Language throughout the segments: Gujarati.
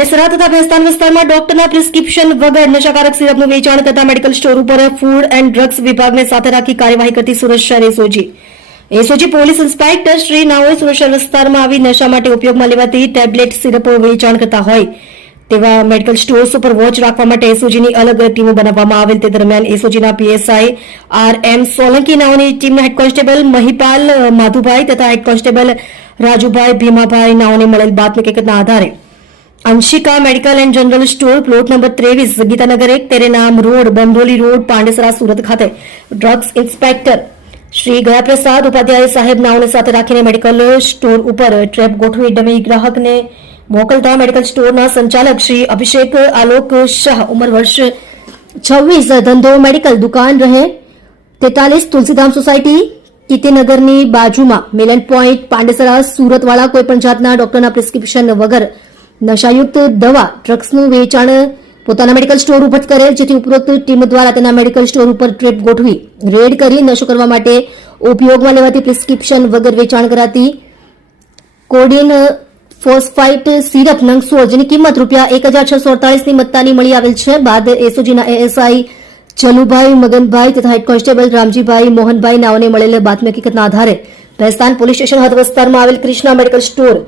પાંડેસરા તથા ભેસ્તાન વિસ્તારમાં ડોક્ટરના પ્રિસ્ક્રિપ્શન વગર નશાકારક સિરપનું વેચાણ કરતા મેડિકલ સ્ટોર ઉપર ફૂડ એન્ડ ડ્રગ્સ વિભાગને સાથે રાખી કાર્યવાહી કરતી સુરત શહેર એસઓજી પોલીસ ઇન્સ્પેક્ટર શ્રી નાઓએ સુરત શહેર વિસ્તારમાં આવી નશા માટે ઉપયોગમાં લેવાતી ટેબ્લેટ સિરપ વેચાણ કરતા હોય તેવા મેડિકલ સ્ટોર્સ ઉપર વોચ રાખવા માટે એસઓજીની અલગ ટીમો બનાવવામાં આવેલ. તે દરમિયાન એસઓજીના પીએસઆઈ RM સોલંકી નાઓની ટીમના હેડ કોન્સ્ટેબલ મહિપાલ માધુભાઈ તથા હેડ કોન્સ્ટેબલ રાજુભાઈ ભીમાભાઈ નાઓને મળેલ બાતમી હકીકતના આધારે Anshika medical and general store plot number 23 Gitanagar 1 Terenam road Bamboli road Pandesara Surat ખાતે ડ્રગ્સ ઇન્સ્પેક્ટર શ્રી ગયાપ્રસાદ ઉપાધ્યાય સાહેબ નાઓને સાથે રાખીને મેડિકલ સ્ટોર ઉપર ટ્રેપ ગોઠવી ડમી ગ્રાહકને મોકલતા મેડિકલ સ્ટોરના સંચાલક શ્રી અભિષેક આલોક શાહ ઉંમર વર્ષ 26 ધંધો મેડિકલ દુકાન રહે 43 તુલસીધામ સોસાયટી કીર્તિનગરની બાજુમાં મિલન પોઈન્ટ પાંડેસરા સુરતવાળા કોઈપણ જાતના ડોક્ટરના પ્રિસ્ક્રિપ્શન વગર નશાયુક્ત દવા ડ્રગ્સનું વેચાણ પોતાના મેડિકલ સ્ટોર ઉપર કરેલ, જેથી ઉપરોક્ત ટીમ દ્વારા તેના મેડિકલ સ્ટોર ઉપર ટ્રેપ ગોઠવી રેડ કરી નશો કરવા માટે ઉપયોગમાં લેવાતી પ્રિસ્ક્રિપ્શન વગર વેચાણ કરાતી કોડિન ફોસ્ફાઇટ સિરપ નંગ 16 જેની કિંમત ₹1648 ની મત્તાની મળી આવેલ છે. બાદ એસઓજીના એએસઆઈ ચલુભાઈ મગનભાઈ તથા હેડ કોન્સ્ટેબલ રામજીભાઈ મોહનભાઈ નાઓને મળેલ બાતમી હકીકતના આધારે ભેસ્તાન પોલીસ સ્ટેશન હદ વિસ્તારમાં આવેલ ક્રિષ્ના મેડિકલ સ્ટોર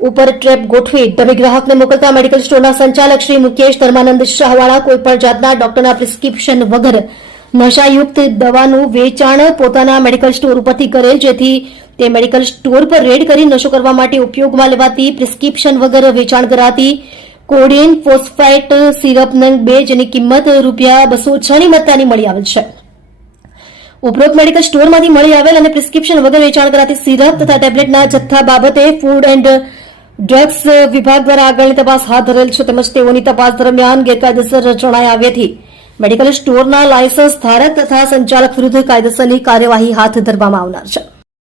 ઉપર ટ્રેપ ગોઠવી ડમી ગ્રાહકને મોકલતા મેડિકલ સ્ટોરના સંચાલક શ્રી મુકેશ ધર્માનંદ શાહવાળા કોઈપણ જાતના ડોક્ટરના પ્રિસ્ક્રિપ્શન વગર નશાયુક્ત દવાનું વેચાણ પોતાના મેડિકલ સ્ટોર ઉપરથી કરેલ, જેથી તે મેડિકલ સ્ટોર પર રેડ કરી નશો કરવા માટે ઉપયોગમાં લેવાતી પ્રિસ્ક્રિપ્શન વગર વેચાણ કરાતી કોડિન ફોસ્ફાઇટ સિરપ નંગ 2 જેની કિંમત ₹206 ની મત્તાની મળી આવેલ છે. ઉપરોક્ત મેડિકલ સ્ટોરમાંથી મળી આવેલ અને પ્રિસ્ક્રિપ્શન વગર વેચાણ કરાતી સિરપ તથા ટેબ્લેટના જથ્થા બાબતે ફૂડ એન્ડ ડ્રગ્સ વિભાગ દ્વારા આગળની તપાસ હાથ ધરેલ છે, તેમજ તેઓની તપાસ દરમિયાન ગેરકાયદેસર જણાઈ આવ્યાથી મેડિકલ સ્ટોરના લાયસન્સ ધારક તથા સંચાલક વિરુદ્ધ કાયદેસરની કાર્યવાહી હાથ ધરવામાં આવનાર છે.